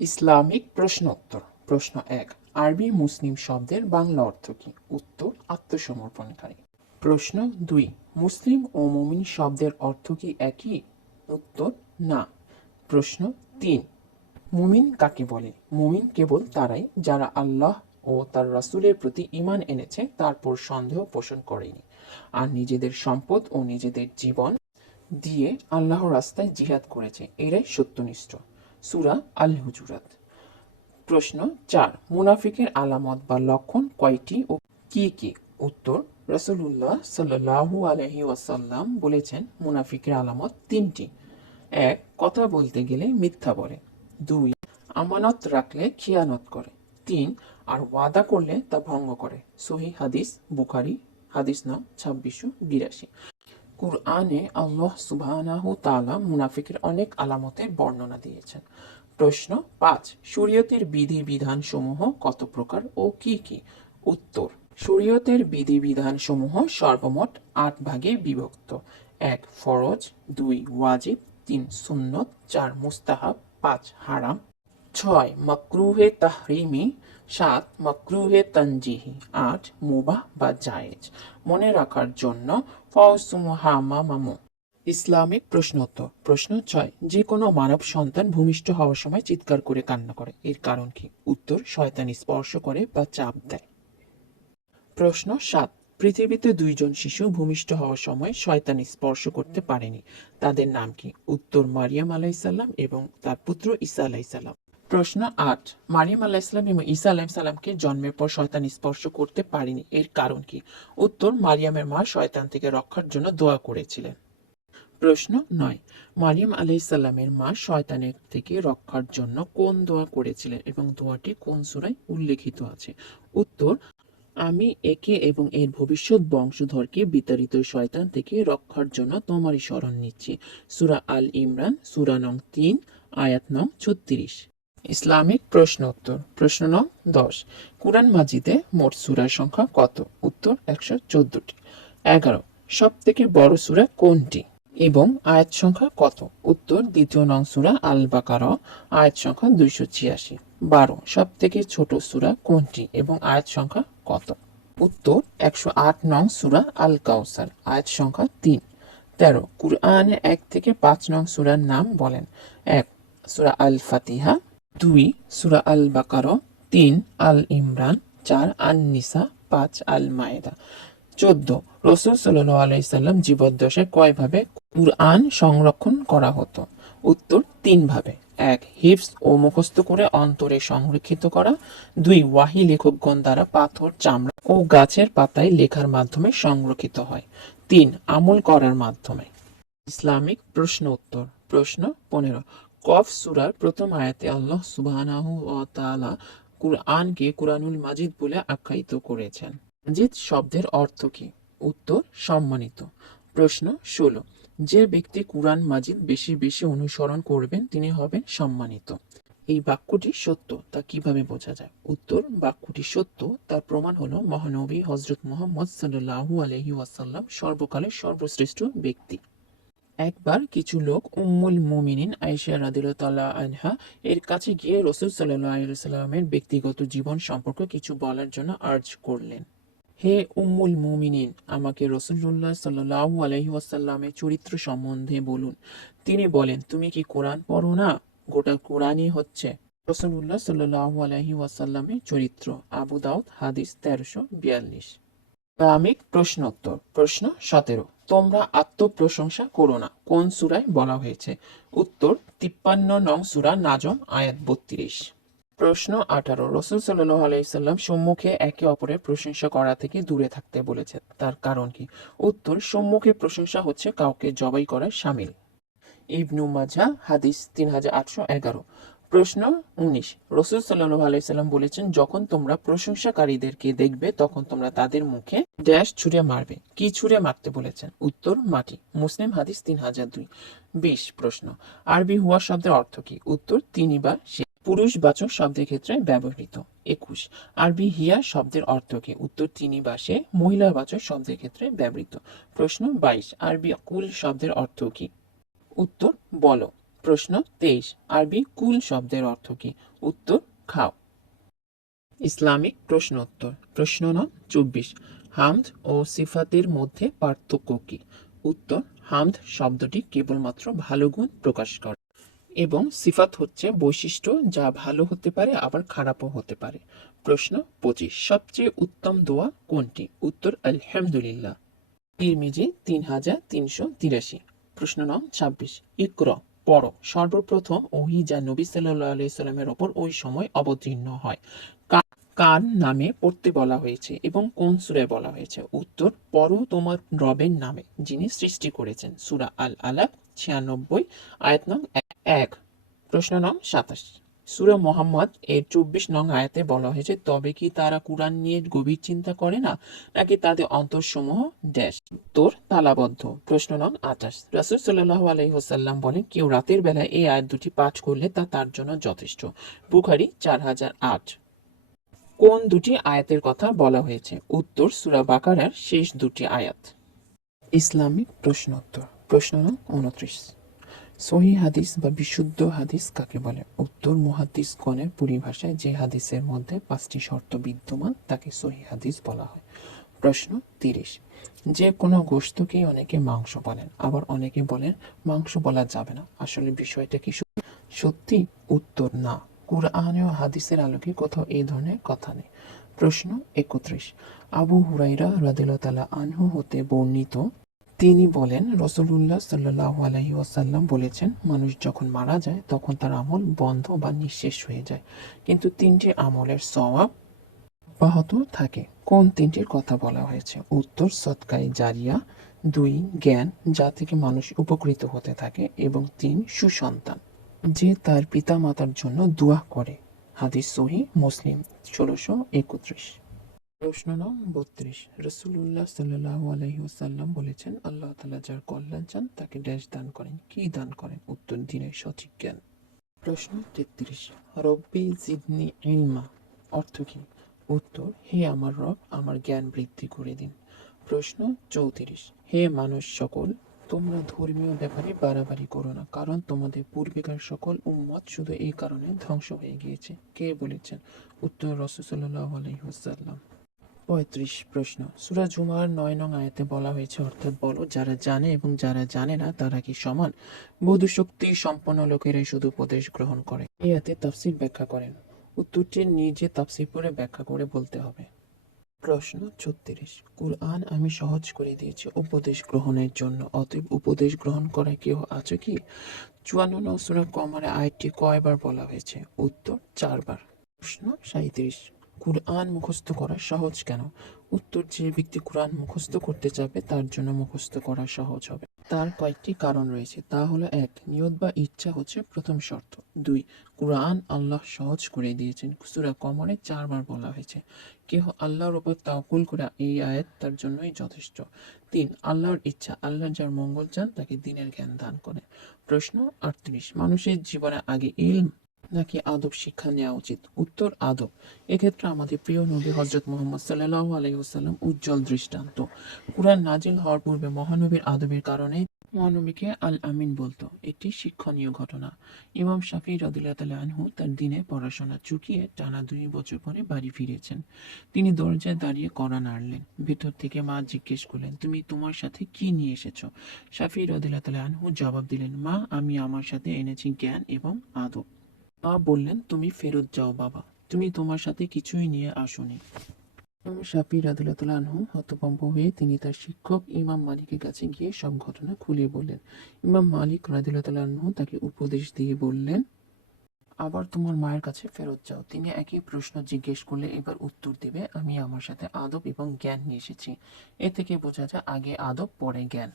Islamic প্রশ্নোত্তর। প্রশ্ন এক, আরবি মুসলিম শব্দের বাংলা অর্থ কি? উত্তর, আত্মসমর্পণকারী। প্রশ্ন দুই, মুসলিম ও মুমিন শব্দের অর্থ কি একই? উত্তর, না। প্রশ্ন তিন, মুমিন কাকে বলে? মুমিন কেবল তারাই যারা আল্লাহ ও তার রাসূলের প্রতি ঈমান এনেছে, তারপর সন্দেহ পোষণ করেনি। আর নিজেদের সম্পদ ও নিজেদের জীবন দিয়ে আল্লাহ রাস্তায় জিহাদ করেছে, এরাই সত্যনিষ্ঠ। সূরা আল হুজুরাত প্রশ্ন চার, মুনাফিকের আলামত বা লক্ষণ কয়টি ও কি কি? উত্তর রসুল্লাহ সাল্লাহু আলহি ওয়াসাল্লাম বলেছেন মুনাফিকের আলামত তিনটি। এক, কথা বলতে গেলে মিথ্যা বলে। দুই, আমানত রাখলে খিয়ানত করে। তিন, আর ওয়াদা করলে তা ভঙ্গ করে। সহি হাদিস, বুখারি, হাদিস নাম ছাব্বিশশো বিরাশি। কুরআনে আল্লাহ সুবহানাহু তাআলা মুনাফিকের অনেক আলামতের বর্ণনা দিয়েছেন। প্রশ্ন পাঁচ, শরীয়তের বিধি বিধান সমূহ কত প্রকার ও কি কি? উত্তর, শরীয়তের বিধি বিধান সমূহ সর্বমোট আট ভাগে বিভক্ত। এক, ফরজ, দুই, ওয়াজিব, তিন, সুন্নত, চার, মুস্তাহাব, পাঁচ, হারাম ছয়, মকরুহে তাহরিমি, সাত, মকরুহে তঞ্জিহি আট মুবাহ বা জায়েজ। মনে রাখার জন্য ইসলামিক প্রশ্নোত্তর। প্রশ্ন ছয় যে কোনো মানব সন্তান ভূমিষ্ঠ হওয়ার সময় চিৎকার করে কান্না করে। এর কারণ কি? উত্তর, শয়তানি স্পর্শ করে বা চাপ দেয়। প্রশ্ন সাত, পৃথিবীতে দুইজন শিশু ভূমিষ্ঠ হওয়ার সময় শয়তানি স্পর্শ করতে পারেনি। তাদের নাম কি? উত্তর মারিয়াম আলাইসাল্লাম এবং তার পুত্র ঈসা আলাইসাল্লাম প্রশ্ন আট। মারিয়াম আলাইসাল্লাম এবং ঈসা আলাইসাল্লামকে জন্মের পর শয়তান স্পর্শ করতে পারেনি। এর কারণ কি? উত্তর, মারিয়ামের মা শয়তান থেকে রক্ষার জন্য দোয়া করেছিলেন। প্রশ্ন নয়। মারিয়াম আলাইসাল্লামের মা শয়তানের থেকে রক্ষার জন্য কোন দোয়া করেছিলেন এবং দোয়াটি কোন সুরায় উল্লেখিত আছে? উত্তর, আমি একে এবং এর ভবিষ্যৎ বংশধরকে বিতাড়িত শয়তান থেকে রক্ষার জন্য তোমারই স্মরণ নিচ্ছি। সুরা আল ইমরান, সূরা নং তিন, আয়াত নং ছত্রিশ। ইসলামিক প্রশ্ন উত্তর প্রশ্ন নং দশ। কুরআন মাজিদে মোট সূরার সংখ্যা কত? উত্তর একশো চোদ্দটি। এগারো। সব থেকে বড় সূরা কোনটি? এবং আয়াত সংখ্যা কত? উত্তর দ্বিতীয় নং সূরা আল বাকারা আয়াত সংখ্যা দুইশো ছিয়াশি। বারো। সব থেকে ছোট সূরা কোনটি এবং আয়াত সংখ্যা কত? উত্তর একশো আট নং সূরা আল কাউসার আয়াত সংখ্যা তিন। তেরো। কুরআনে এক থেকে পাঁচ নং সুরার নাম বলেন। এক। সূরা আল ফাতিহা দুই, সূরা আল বাকারা তিন আল ইমরান চার আন নিসা পাঁচ আল মায়েদা চোদ্দ, রসুল সাল্লাহ আলাইসাল্লাম জীবদ্দশায় কয়ভাবে কুরআন সংরক্ষণ করা হতো? উত্তর তিন ভাবে এক হিফস ও মুখস্থ করে অন্তরে সংরক্ষিত করা। দুই, ওয়াহি লেখকগণ দ্বারা পাথর, চামড়া ও গাছের পাতায় লেখার মাধ্যমে সংরক্ষিত হয়। তিন, আমল করার মাধ্যমে। ইসলামিক প্রশ্ন উত্তর। প্রশ্ন পনেরো কফ সুরার প্রথম আয়াতে আল্লাহ তাআলা কুরআনকে কুরআনুল মাজিদ বলে আখ্যায়িত করেছেন। মাজিদ শব্দের অর্থ কি? উত্তর, সম্মানিত। প্রশ্ন ষোলো। যে ব্যক্তি কুরআন মাজিদ বেশি বেশি অনুসরণ করবেন, তিনি হবেন সম্মানিত। এই বাক্যটি সত্য, তা কীভাবে বোঝা যায়? উত্তর, বাক্যটি সত্য, তার প্রমাণ হলো মহানবী হজরত মোহাম্মদ সাল্লাল্লাহু আলহি ওয়াসাল্লাম সর্বকালের সর্বশ্রেষ্ঠ ব্যক্তি। একবার কিছু লোক উম্মুল মুমিনিন আয়েশা রাদিয়াল্লাহু আনহা এর কাছে গিয়ে রসুল আলাহিসাল্লামের ব্যক্তিগত জীবন সম্পর্কে কিছু বলার জন্য আর্জ করলেন। হে উম্মুল মুমিনিন, আমাকে রসুল্লাহ সাল্লাল্লাহু আলাইহি ওয়াসাল্লামের চরিত্র সম্বন্ধে বলুন। তিনি বলেন, তুমি কি কোরআন পড়ো না? গোটা কোরআনই হচ্ছে। রসুল্লাহ সাল্লাল্লাহু আলাইহি ওয়াসাল্লামের চরিত্র, আবু দাউদ, হাদিস তেরোশো বিয়াল্লিশ। প্রশ্নোত্তর, প্রশ্ন সতেরো। তোমরা আত্মপ্রশংসা করো না। কোন সুরায় বলা হয়েছে? উত্তর, তিপ্পান্ন নং সুরা নাজম, আয়াত বত্রিশ। প্রশ্ন আঠারো। রসুল সাল্লাহ আলাইসাল্লাম সম্মুখে একে অপরের প্রশংসা করা থেকে দূরে থাকতে বলেছেন। তার কারণ কি? উত্তর, সম্মুখে প্রশংসা হচ্ছে কাউকে জবাই করার সামিল। ইবনু মাজা, হাদিস তিন হাজার আটশো এগারো। প্রশ্ন উনিশ। রসুল সাল্লাহ আলাইসাল্লাম বলেছেন, যখন তোমরা প্রশংসাকারীদেরকে দেখবে, তখন তোমরা তাদের মুখে ড্যাশ ছুঁড়ে মারবে। কি ছুঁড়ে মারতে? বলেছেন। উত্তর, মাটি। মুসলিম হাদিস তিন হাজার দুই। বিশ, প্রশ্ন। আরবি হুয়া শব্দের অর্থ কি? উত্তর তিনি বা সে পুরুষবাচক শব্দের ক্ষেত্রে ব্যবহৃত। একুশ, আরবি হিয়া শব্দের অর্থ কি? উত্তর তিনি বা সে মহিলাবাচক শব্দের ক্ষেত্রে ব্যবহৃত। প্রশ্ন বাইশ, আরবি কুল শব্দের অর্থ কি? উত্তর, বলো। প্রশ্ন তেইশ। আরবি কুল শব্দের অর্থ কি? উত্তর, খাও। ইসলামিক প্রশ্ন উত্তর প্রশ্ন নং চব্বিশ। হামদ ও সিফাতের মধ্যে পার্থক্য কি? উত্তর, হামদ শব্দটি কেবলমাত্র ভালো গুণ প্রকাশ করে এবং সিফাত হচ্ছে বৈশিষ্ট্য যা ভালো হতে পারে, আবার খারাপও হতে পারে। প্রশ্ন পঁচিশ। সবচেয়ে উত্তম দোয়া কোনটি? উত্তর, আলহামদুলিল্লাহ। তিন হাজার তিনশো তিরাশি। প্রশ্ন নং ছাব্বিশ। ইকর। পড়ো সর্বপ্রথম ওহি যা নবী সাল্লাহ আলাইসাল্লামের ওপর ওই সময় অবতীর্ণ হয়। কার নামে পড়তে বলা হয়েছে এবং কোন সুরে বলা হয়েছে? উত্তর পরও তোমার রবের নামে, যিনি সৃষ্টি করেছেন। সুরা আল আলাক ছিয়ানব্বই, আয়াত নং এক, প্রশ্ন নং সাতাশ। সুরা মোহাম্মদ এর চব্বিশ নং আয়াতে বলা হয়েছে, তবে কি তারা কোরআন নিয়ে গভীর চিন্তা করে না, নাকি তাদের অন্তরসমূহ ড্যাশ? উত্তর, তালাবদ্ধ। প্রশ্ন নং আঠাশ। রাসুল সাল্লাহ আলহিহসাল্লাম বলেন, কেউ রাতের বেলায় এই আয়াত দুটি পাঠ করলে তা তার জন্য যথেষ্ট। বুখারি চার হাজার আট। কোন দুটি আয়াতের কথা বলা হয়েছে? উত্তর, সুরা বাকারার শেষ দুটি আয়াত। ইসলামিক প্রশ্নোত্তর। প্রশ্ন নং উনত্রিশ। সহি হাদিস বা বিশুদ্ধ হাদিস কাকে বলে? উত্তর মুহাদ্দিস গণের পরিভাষায় যে হাদিসের মধ্যে পাঁচটি শর্ত বিদ্যমান, তাকে সহি হাদিস বলা হয়। প্রশ্ন তিরিশ। যে কোনো গোস্তকেই অনেকে মাংস বলেন, আবার অনেকে বলেন মাংস বলা যাবে না। আসলে বিষয়টা কি সত্যি? উত্তর না। কুরআন হাদিসের আলোকে কোথাও এই ধরনের কথা নেই। প্রশ্ন একত্রিশ। আবু হুরাইরা রাদিল্লাহ আনহু হতে বর্ণিত তিনি বলেন রসুল্লাহ সাল্লাহ আলহি ওয়াসাল্লাম বলেছেন, মানুষ যখন মারা যায়, তখন তার আমল বন্ধ বা নিঃশেষ হয়ে যায়। কিন্তু তিনটি আমলের সওয়াব অব্যাহত থাকে। কোন তিনটির কথা বলা হয়েছে? উত্তর সৎকাই জারিয়া। দুই, জ্ঞান, যা থেকে মানুষ উপকৃত হতে থাকে। এবং তিন, সুসন্তান, যে তার পিতা মাতার জন্য দোয়া করে। হাদিস সহি, মুসলিম, ষোলোশো একত্রিশ। প্রশ্ন নং বত্রিশ। রসুল্লাহ সাল্লাহ আলহিহাসাল্লাম বলেছেন, আল্লাহ তালা যার কল্যাণ চান, তাকে ড্যাশ দান করেন। কি দান করেন? উত্তর, দিনের সঠিক জ্ঞান। প্রশ্ন তেত্রিশ। রব্বি জিদনি ইলমা। অর্থ কি? উত্তর, হে আমার রব, আমার জ্ঞান বৃদ্ধি করে দিন। প্রশ্ন চৌত্রিশ। হে মানুষ সকল, তোমরা ধর্মীয় ব্যাপারে বাড়াবাড়ি করো না, কারণ তোমাদের পূর্বেকার সকল উম্মত শুধু এই কারণে ধ্বংস হয়ে গিয়েছে। কে বলেছেন? উত্তর রসুল্লাহ আলহিহাসাল্লাম পঁয়ত্রিশ প্রশ্ন। সুরা জুমার নয় নং আয়াতে বলা হয়েছে, অর্থাৎ বলো, যারা জানে এবং যারা জানে না, তারা কি সমান? বোধ শক্তি সম্পন্ন লোকেরাই শুধু উপদেশ গ্রহণ করে। এই তাফসির ব্যাখ্যা করেন। উত্তরটি নিজে তাফসির পরে ব্যাখ্যা করে বলতে হবে। প্রশ্ন ছত্রিশ। কুরআন আমি সহজ করে দিয়েছি উপদেশ গ্রহণের জন্য। অতএব উপদেশ গ্রহণ করা কেউ আছে কি? চুয়ান্ন নং সুরা কমারে আয়টি কয়বার বলা হয়েছে? উত্তর, চারবার। প্রশ্ন সাঁত্রিশ কুরআন মুখস্থ করা সহজ কেন? উত্তর যে ব্যক্তি কোরআন মুখস্থ করতে চাবে, তার জন্য মুখস্থ করা সহজ হবে। তার কয়েকটি কারণ রয়েছে। তা হলো এক, নিয়ত বা ইচ্ছা হচ্ছে প্রথম শর্ত। দুই, কোরআন আল্লাহ সহজ করে দিয়েছেন। সূরা কমরে চারবার বলা হয়েছে। কেহ আল্লাহর উপর তাওকুল করা এই আয়াত তার জন্যই যথেষ্ট। তিন, আল্লাহর ইচ্ছা আল্লাহ যার মঙ্গল চান, তাকে দিনের জ্ঞান দান করে। প্রশ্ন আটত্রিশ, মানুষের জীবনে আগে ইলম নাকি আদব শিক্ষা নেওয়া উচিত? উত্তর, আদব। এক্ষেত্রে আমাদের প্রিয় নবী হজরত মোহাম্মদ সাল্লাহ আলহিহাল্লাম উজ্জ্বল দৃষ্টান্ত। কুরআন নাজিল হওয়ার পূর্বে মহানবীর আদবের কারণে মহানবীকে আল আমিন বলতো। এটি শিক্ষণীয় ঘটনা। ইমাম শাফি রদুল্লাহ আনহু তার দিনে পড়াশোনা চুকিয়ে টানা দুই বছর পরে বাড়ি ফিরেছেন। তিনি দরজায় দাঁড়িয়ে কড়া নাড়লেন। ভেতর থেকে মা জিজ্ঞেস করলেন, তুমি তোমার সাথে কি নিয়ে এসেছ? শাফি রদুল্লাহ আনহু জবাব দিলেন, মা, আমি আমার সাথে এনেছি জ্ঞান এবং আদব। মা বললেন, তুমি ফেরত যাও বাবা। তুমি তোমার সাথে কিছুই নিয়ে আসোনি। শাফি রাদুল্লাহ আনহু হতভম্ব হয়ে তিনি তার শিক্ষক ইমাম মালিকের কাছে গিয়ে সব ঘটনা খুলে বললেন। ইমাম মালিক রাদুল্লাহ আনহু তাকে উপদেশ দিয়ে বললেন, আবার তোমার মায়ের কাছে ফেরত যাও। তিনি একই প্রশ্ন জিজ্ঞেস করলে এবার উত্তর দেবে, আমি আমার সাথে আদব এবং জ্ঞান নিয়ে এসেছি। এ থেকে বোঝা যায় আগে আদব, পরে জ্ঞান